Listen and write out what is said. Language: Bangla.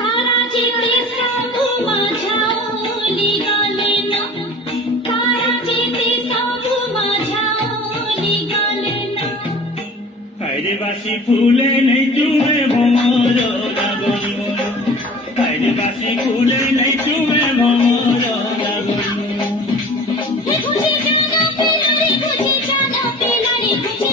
तारा जेते सब माझ्याओली गालेना, तारा जेते सब माझ्याओली गालेना। বাইরে বাসি ফুলে নেই তুমি ভ্রমর লাগনি মন, বাইরে বাসি ফুলে নেই তুমি ভ্রমর লাগনি। রে খুঁজে জানা পেলা রে খুঁজে জানা পেলা রে খুঁজে